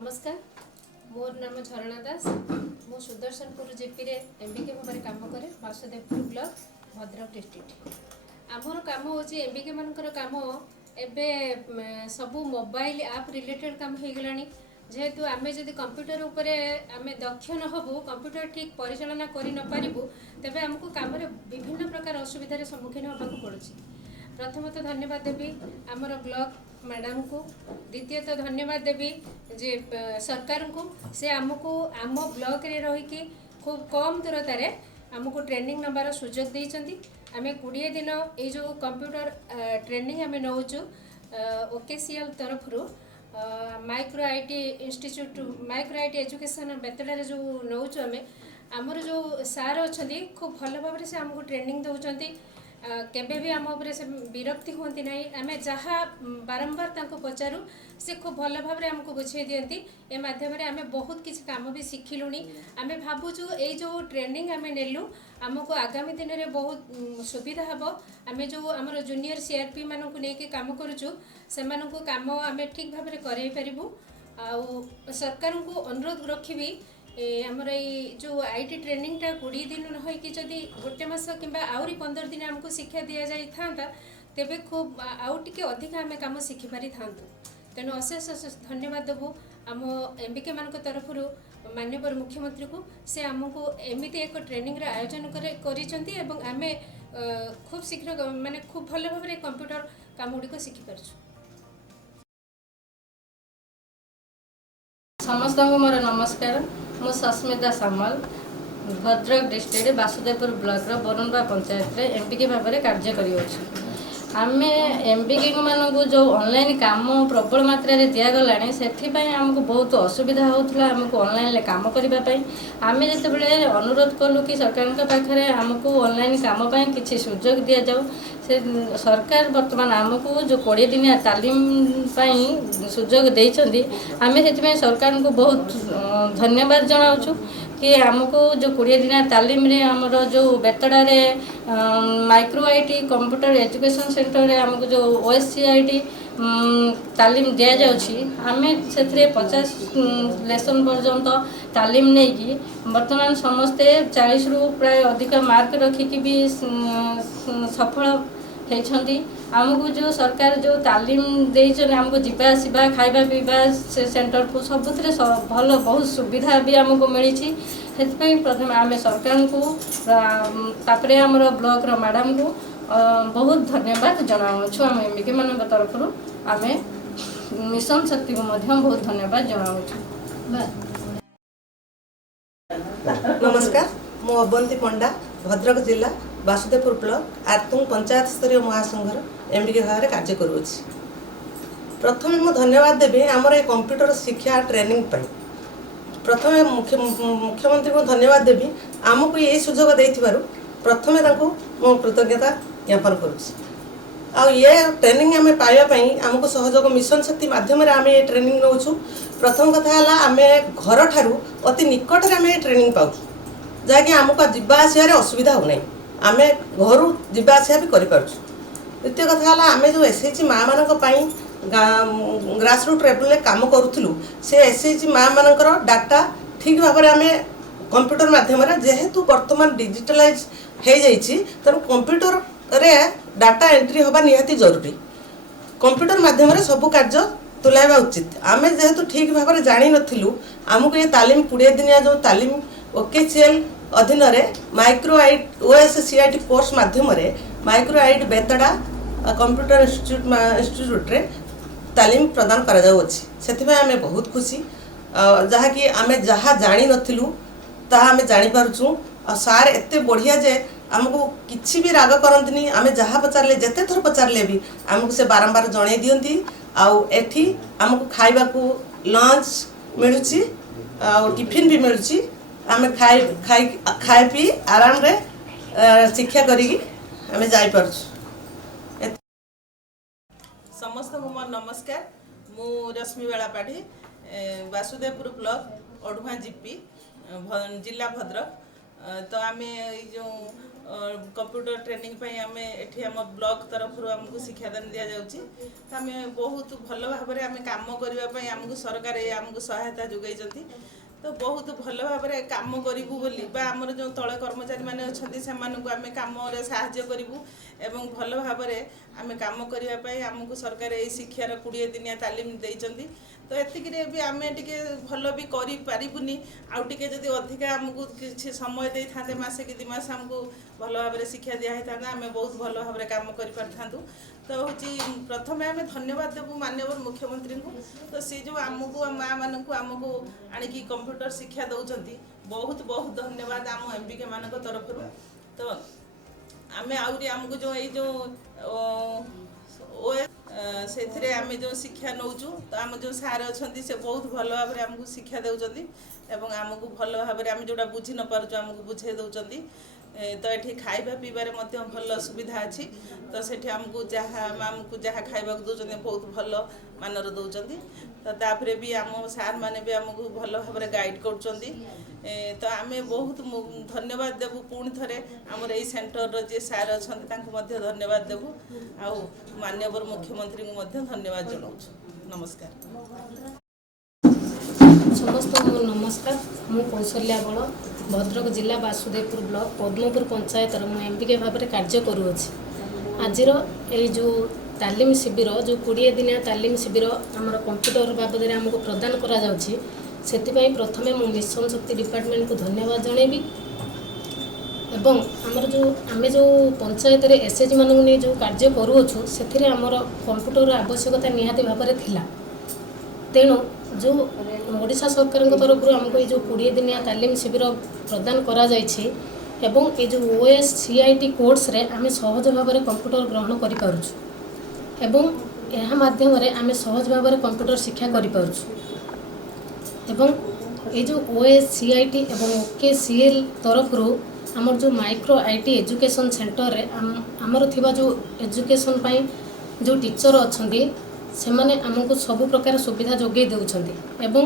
नमस्कार, मोर नाम झरणा दास। मु सुदर्शनपुर जेपी रे एमबीके भाव काम करे वासुदेवपुर ब्लॉक भद्रक डिस्ट्रिक्ट। आमर काम हूँ एमबीके मानकर काम एबे सबू मोबाइल आप रिलेटेड काम हो गला। जेहेतु आमे जदि कंप्यूटर उपरे आमे दक्ष न हबु, कंप्यूटर ठीक परिचालना करि न पारिबु, तेबे हमको काम रे विभिन्न प्रकार असुविधार सम्मुखीन होबाक पड़ुछि। प्रथमतः धन्यवाद देवी आमर ब्लॉक मैडम को, द्वितीयतः धन्यवाद देवी जे सरकार को, से आमको आम ब्लॉक रे रही खूब कम दूरतार आमको ट्रेनिंग नबार सुजोग देइछंती। आमे 20 दिन ये जो कंप्यूटर ट्रेनिंग आमे नौचु ओकेसीएल तरफ रु Micro IT institute Micro IT education बेतड़ा जो नौचु आमर जो सार अच्छा खूब भल भाव से आमको ट्रेनिंग दौरान केबे भी आम उपरे से विरक्ति होती ना। आम जहाँ बारंबार तांको पचारू से खूब भल भाव में आमको बुझे दियंती। ए माध्यम आम बहुत किसी काम भी शिखिलुनी। आम भावुचु ये जो ट्रेनिंग आम नेलु आमको आगामी दिन में बहुत सुविधा हम। आम जो आमर जूनियर सीआरपी मानक नहीं काम करुचु से काम आम ठीक भाव में करई पारिबु। आ सरकार को अनुरोध रखी आमर ये जो आईटी ट्रेनिंग टा 20 दिन न होई कि जदि गोटे मास किंबा आउरी 15 दिन आमको शिक्षा दि जाई था तेबे खूब आउ टिके अधिक आम काम शिखि पारि थांतु। तेणु अशेष अशेष धन्यवाद देबू आम एमबीके मान तरफ माननीय मुख्यमंत्री को। से आमको एमती एक ट्रेनिंग आयोजन करिसेंती एवं आमे खूब शीघ्र माने खूब भल भाव में कंप्यूटर काम गुड़िक शिखि पारछु। समस्त को मोर नमस्कार। मु सस्मिता सामल भद्रक डिस्ट्रिक्ट वासुदेवपुर ब्लॉक बरुणबा पंचायत रे एमपीके भाव में कार्य करियो। आम एमपीके मानक जो ऑनलाइन काम प्रबल मात्रा रे दिया गलानी से आमको बहुत असुविधा होता आमको ऑनलाइन काम करने। आम जिते अनुरोध कलु कि सरकार पाखे आमको ऑनलाइन काम किसी सुजोग दि जाऊ। से सरकार बर्तमान आमको जो 20 दिनिया तालीम सुजोग देइछंदी। आम से सरकार को बहुत धन्यवाद जनाऊँ कि आमको जो 20 दिनिया तालीम रे आमर जो बेतड़ा रे micro IT computer education centre रे आमको जो ओएससीआईटी तालीम दि जाउछि। आमे से 50 लेसन पर्यंत तालीम नहीं कि बर्तमान समस्ते 40 रु प्राय अधिक मार्क रखिकी भी सफल होती। आमको जो सरकार जो तालीम देइछन आमको जीवा आसवा खाइबा पीवा से सेंटर को सबुथिरे भल बहुत सुविधा भी आमको मिली। से प्रथम आम सरकार को तापरे आमर ब्लॉक रो मैडम को बहुत धन्यवाद जनाऊँ। आम एमबीके मान तरफ आम मिशन शक्ति को बहुत धन्यवाद जनाऊँ। नमस्कार, मु अबंती पंडा भद्रक जिला वासुदेवपुर ब्लॉक आरतुंग पंचायत स्तरीय महासंघर एमबीके भाव में कार्य करुँच। प्रथम मु धन्यवाद देवी आमर कंप्यूटर शिक्षा ट्रेनिंग पर। प्रथम मुख्यमंत्री को धन्यवाद देवी आमको ये सुजोग देथिबारु प्रथमे तांको मो कृतज्ञता ज्ञापन करुँच। आ ये ट्रेनिंग आम पाइबापी आमको सहयोग मिशन शक्ति माध्यम आम ये ट्रेनिंग नौचु। प्रथम कथा है आम घर ठारू अति निकट आम ये ट्रेनिंग पाऊ जहाँकि आमको जीवा आसवे असुविधा होना। आम घर जावासवा भी करूँ। द्वितीय कथा है आम जो एसएचजी माँ मान ग्रासरूट लेवल काम करूँ से एसएचजी माँ मानकर डाटा ठीक भाव में आम कंप्यूटर माध्यम जेहेतु वर्तमान डिजिटलाइज हो जाइए तेणु कंप्यूटर रे डाटा एंट्री होगा निहाती जरूरी। कंप्यूटर माध्यम सब कार्य तुलाइबा उचित। आम जेहेतु ठीक भाव में जानी नथिलु आमको ये तालीम 20 दिनिया जो तालीम ओकेसीएल अधीन माइक्रो आईटी ओएससीआईटी कोर्स माध्यम माइक्रो आईटी बेतड़ा कंप्यूटर इंस्टीट्यूट रे तालीम प्रदान करा जाउछि। सेथिबा आमे बहुत खुशी जहाँकि आमे जहाँ जानी नथिलु ताहा आमे जानी पारुछु। आ सार एते बढ़िया जे आमको किसी भी राग करंतनी। आमे जहाँ पचारले जेते थर पचारले भी आमको से बारंबार जणै दियंती। आउ एठी आमको खाइबा को लंच मिलुछि आ टिफिन भी मिलुछि। आमे खाई पी आराम रे शिक्षा करी आमे जाई पारछु। समस्त को मोर नमस्कार। मु रश्मि बेलापाढ़ी वासुदेवपुर ब्लॉक ओढ़ुआ जीपी जिला भद्रक। तो आम जो कंप्यूटर ट्रेनिंग पे आम एठी आम ब्लॉक तरफ आमको शिक्षादान दि जाउची आम बहुत भल भाव में आम काम करने आमको सरकार आमको सहायता जोगाई तो बहुत भल भाव में कम करूँ बोली आमर जो तले कर्मचारी मैंने अच्छा से आम कम साहाय्य करूँ एवं भल भाव में आम कम करने आमको सरकार यही शिक्षार 20 दिनिया तालीम देइचंदी तो एतिक भी आम टे भल भी करूनी आउ टे जदि अधिका आमको किसी समय दे था मसे कि 2 मास आमको भल भाव में शिक्षा दिया था आम बहुत भल भाव में कम कर तो हूँ प्रथम आम धन्यवाद देवु माननीय मुख्यमंत्री को तो सी जो आमको माँ मानक आमको आणिकी कंप्यूटर शिक्षा दौरान बहुत बहुत धन्यवाद आम एमबीके मान तरफ तो आम आहरी आमको जो ये जो से आम जो शिक्षा नौचु तो आम जो सार अच्छा से बहुत भल भाव में आमको शिक्षा दौरान एवं आमको भल भाव में आम जोटा बुझी न पार्चु आमको बुझे दौरान तो ये खाइबा पीबार भल सुविधा अच्छी तो सेठी आमको जहाँ खाइबा दौरान बहुत भल मानर दौरान तो तापर भी आम सार मैंने भी आमको भल भाव में गाइड कर तो आम बहुत धन्यवाद देवु पुणी थे आमर यही सेंटर जे सार अच्छा धन्यवाद देवु आउ माननीय मुख्यमंत्री को धन्यवाद जनाऊँ नमस्कार समस्त नमस्कार मु कौशल्या बल भद्रक जिला वासुदेवपुर ब्लॉक पद्मपुर पंचायत एमबीके भाव में कार्य करुँच आज जो तालीम शिविर जो 20 दिनिया तालीम शिविर आमर कंप्यूटर बाबद आमको प्रदान करा जाउछि सेतिपई प्रथमे मु मिशन शक्ति डिपार्टमेंट को धन्यवाद जनइबी एवं आमर जो आमे जो पंचायत रे एसएचजी मानक नहीं जो कार्य करुँचु से आमर कंप्यूटर आवश्यकता निहाती भाव में थिला तेणु जो ओडिशा सरकार तरफ आमको ये जो 20 दिनिया तालीम शिविर प्रदान करा जाइछि एवं ये जो OSCIT कोर्स रे आमे सहज भाव में कंप्यूटर ग्रहण करि पारुछु एवं यह माध्यम रे आमे सहज भाव में कंप्यूटर शिक्षा करि पारुछु एवं ये जो OSCIT एवं OKCL तरफ आमर जो माइक्रो IT एजुकेशन सेंटर रे आमर थिबा जो एजुकेशन पाई जो टीचर अच्छी से माने आमको सब प्रकार सुविधा जोगे देउछंती एवं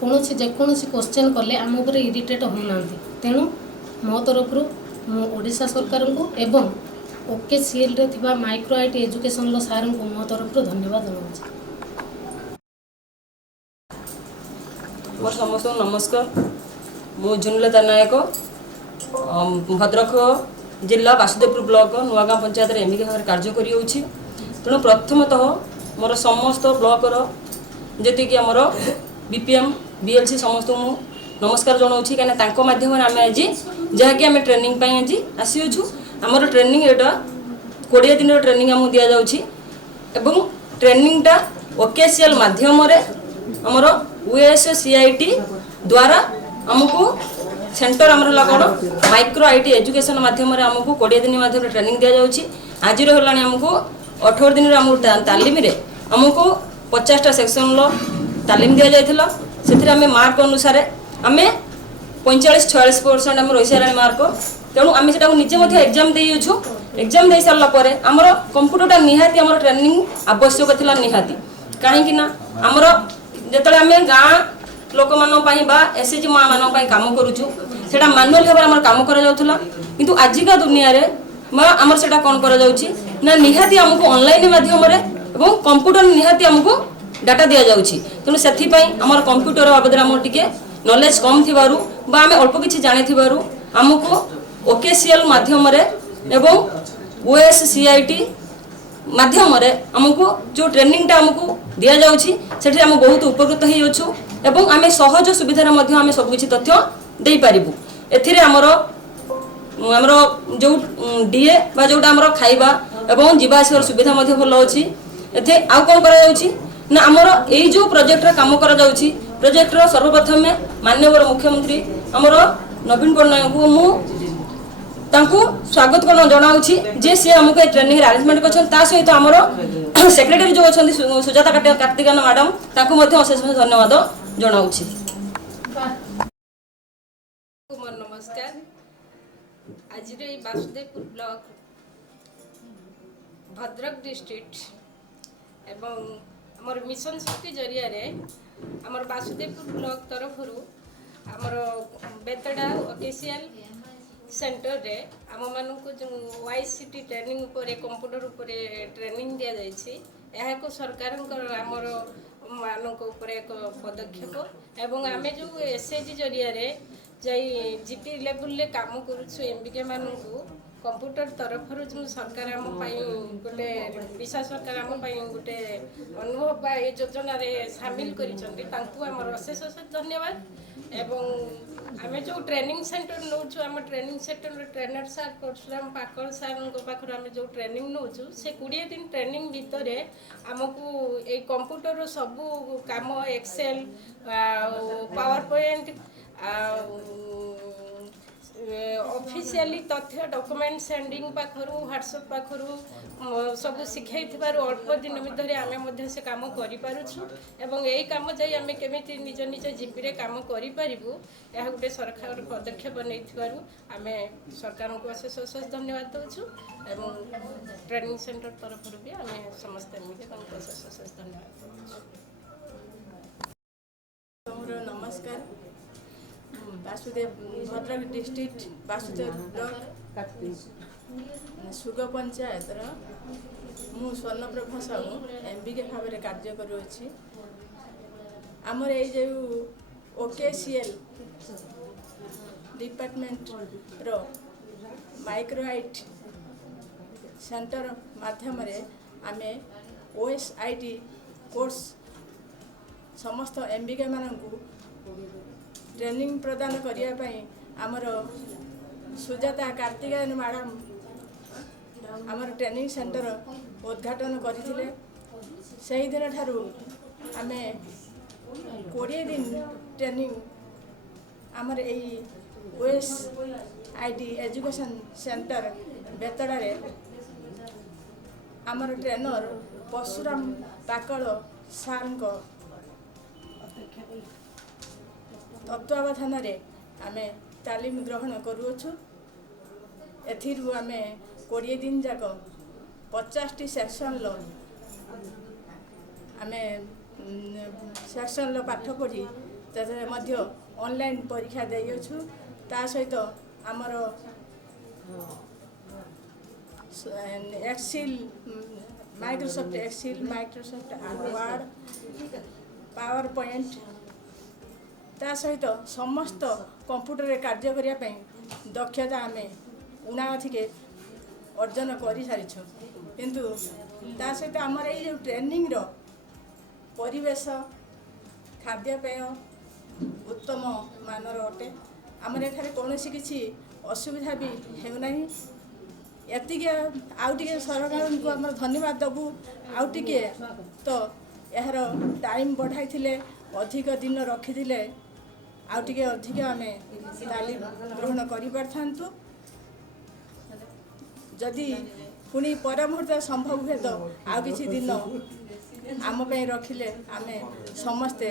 कौनसी जेकोसी क्वेश्चन कले आम उपर इरिटेट होना तेणु मो तरफ मु ओडिशा सरकार को एवं OKCL रे थिबा माइक्रो IT एजुकेशन सार को मो तरफ धन्यवाद जनाऊँ मोर समस्त नमस्कार मु झुनलता नायक भद्रक जिला वासुदेवपुर ब्लॉक नुआगाँ पंचायत एमबीके भाव में कार्य करी तेणु प्रथमतः मोर समस्त ब्लॉकर जी आमर बीपीएम बीएलसी समस्त मु नमस्कार जनाऊँ कहीं माध्यम आम आज जहाँकि आम ट्रेनिंग आज आसीचु आमर ट्रेनिंग एटा 20 दिन ट्रेनिंग आमको दि जाऊँगी ट्रेनिंगटा OKCL माध्यम आमर OSCIT द्वारा आमको सेंटर आमर कौन माइक्रो IT एजुकेशन माध्यम आमको 20 दिन माध्यम ट्रेनिंग दि जाऊँगी आज है आमको 18 दिन आम तालीम आमको 50टा सेक्शन तालीम दि जाता से मार्क अनुसार आम 45-46% आम रही सारा मार्क तेणु आम से निजे एग्जाम देछु एग्जाम दे सारापर आमर कंप्यूटरटा निहाती आमर ट्रेनिंग आवश्यक था निहाती कहीं आमर जिते आम गाँ लोक मान एसएचजी माँ मान कम करुचु सेटा मानुअल भाव में कम करा किंतु आजिका दुनिया रे आमर सेटा कौन करा जाउची ना निहाती आमको ऑनलाइन माध्यम एवं कंप्यूटर निहाती आमको डाटा दि जाउची तेणु से आमर कंप्यूटर बाबद आम टिके नॉलेज कम थिबारु बा आम अल्प किछि जानि थिबारु आमको OKCL माध्यम एवं OSCIT माध्यम आमको जो ट्रेनिंगटा आमको दि जाउची सेठी आम बहुत उपकृत हो अछु एवं आम सहज सुविधार मध्य आम सब किछि तथ्य दे पारिबु एथिरे आमर जो डीए बा जोटा आमर खाइबा एवं जीवा आसर सुविधा मध्य भल अछि एथे आउ कोन करा जाउची ना आमर एई जो प्रोजेक्ट रा काम करा जाउची प्रोजेक्ट रो सर्वप्रथम माननीय मुख्यमंत्री आमर नवीन पट्टनायक को मु तांको स्वागत करना जनाउछि जे से हमको ट्रेनिंग अरेंजमेंट करछन ता सहित आमर सेक्रेटरी जो अछंती सुजाता कार्तिकान मैडम तांको मध्ये अशेष धन्यवाद जनाउछि। नमस्कार आज वासुदेवपुर ब्लॉक भद्रक डिस्ट्रिक्ट एवं आमर मिशन शक्ति जरिया रे आमर वासुदेवपुर ब्लॉक तरफ आमर बेतड़ा OKCL ସେଣ୍ଟରରେ ଆମମାନଙ୍କୁ ଯେଉଁ YCT ଟ୍ରେନିଂ ଉପରେ କମ୍ପ୍ୟୁଟର ଉପରେ ଟ୍ରେନିଂ ଦିଆଯାଇଛି ଏହା ଏକ ସରକାରଙ୍କର ଆମର ମାନଙ୍କ ଉପରେ ଏକ ପଦକ୍ଷେପ ଏବଂ ଆମେ ଯେଉଁ SHG ଜରିଆରେ ଯାଇ GP ଲେବୁଲରେ କାମ କରୁଛୁ MBK ମାନଙ୍କୁ କମ୍ପ୍ୟୁଟର ତରଫରୁ ଯେଉଁ ସରକାର ଆମ ପାଇଁ ଗୋଟେ ଓଡ଼ିଶା ସରକାର ଆମ ପାଇଁ ଗୋଟେ ଅନୁଭବ ବା ଏ ଯୋଜନାରେ ସାମିଲ କରିଛନ୍ତି ତାଙ୍କୁ ଆମର ଅଶେଷ ଅଶେଷ ଧନ୍ୟବାଦ। ଏବଂ ଆମେ ଯେଉଁ ଟ୍ରେନିଂ ସେଣ୍ଟର ନେଉଛୁ ଆମ ଟ୍ରେନିଂ ସେଣ୍ଟରରେ ଟ୍ରେନର ସାର୍ ପରଶୁରାମ ପାକଳ ସାର୍ଙ୍କ ପାଖରୁ ଆମେ ଯେଉଁ ଟ୍ରେନିଂ ନେଉଛୁ ସେ 20 ଦିନ ଟ୍ରେନିଂ ଭିତରେ ଆମକୁ ଏଇ କମ୍ପ୍ୟୁଟରର ସବୁ କାମ ଏକ୍ସେଲ ଆଉ ପାୱାର ପଏଣ୍ଟ ଆଉ ଅଫିସିଆଲି ତଥ୍ୟ ଡକୁମେଣ୍ଟ ସେଣ୍ଡିଂ ପାଖରୁ ହ୍ୱାଟ୍ସଆପ୍ ପାଖରୁ ସବୁ ଶିଖାଇଥିବାରୁ ଅଳ୍ପ ଦିନ ଭିତରେ ଆମେ ମଧ୍ୟ ସେ କାମ କରିପାରୁଛୁ ଏବଂ ଏହି କାମ ଯାଇ ଆମେ କେମିତି ନିଜ ନିଜ ଜିପିରେ କାମ କରିପାରିବୁ ଏହା ଗୋଟେ ସରକାର ପଦକ୍ଷେପ ନେଇଥିବାରୁ ଆମେ ସରକାରଙ୍କୁ ଅଶେଷ ଅଶେଷ ଧନ୍ୟବାଦ ଦେଉଛୁ ଏବଂ ଟ୍ରେନିଂ ସେଣ୍ଟର ତରଫରୁ ବି ଆମେ ସମସ୍ତେ ମିଳି ତାଙ୍କୁ ଅଶେଷ ଅଶେଷ ଧନ୍ୟବାଦ ଦେଉଛୁ। नमस्कार वासुदेव भद्रक डिस्ट्रिक्ट वासुदेव ब्लॉक सुग पंचायत मु स्वर्णप्रभा साहू MBK भाव में कार्य करुँची आमर ये जो OKCL डिपार्टमेंट रो माइक्रोआइट सेंटर माध्यम आम OSIT कोर्स समस्त MBK मानू ट्रेनिंग प्रदान करने आमर सुजाता कार्तिकेयन मैडम आमर ट्रेनिंग सेंटर उद्घाटन करते से दिन ठारू आम 20 दिन ट्रेनिंग आमर यही OSIT एजुकेशन सेंटर बेतड़ा आमर ट्रेनर परशुराम पाकल सार तत्वावधान आम तालीम ग्रहण करुँचु एथिरु आम 20 दिन जाक 50टी सेक्शन आम सेक्शन पाठ पढ़ी मध्य ऑनलाइन परीक्षा देइछु ता सहित आमर Excel Microsoft Excel Microsoft Word PowerPoint ता सहित समस्त कंप्यूटर रे कार्य करने दक्षता आम 79 के अर्जन कर सारी किंतु ता सहित आमर ये ट्रेनिंग रो परिवेश खाद्यपेय उत्तम मानर अटे आमर एठारे कौन किसी असुविधा भी होना एति आउटे सरकार को आम धन्यवाद दबू आउटे तो यार टाइम बढ़ाई अधिक दिन रखी आउटे अधिक आम तालीम ग्रहण कर पारथांतु जदि पुणी पर मुहूर्त संभव हुए तो आउ किसी दिन आम रखिले आम समस्ते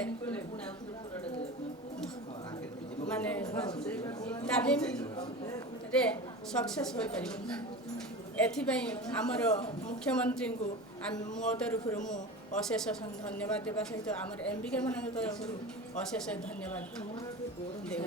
माने तालीम रे सक्सेस हो पार एथिपाई आमर मुख्यमंत्री को मो तरफ मु अशेष धन्यवाद देवा सहित आमर MBK मान तरफ अशेष धन्यवाद देव।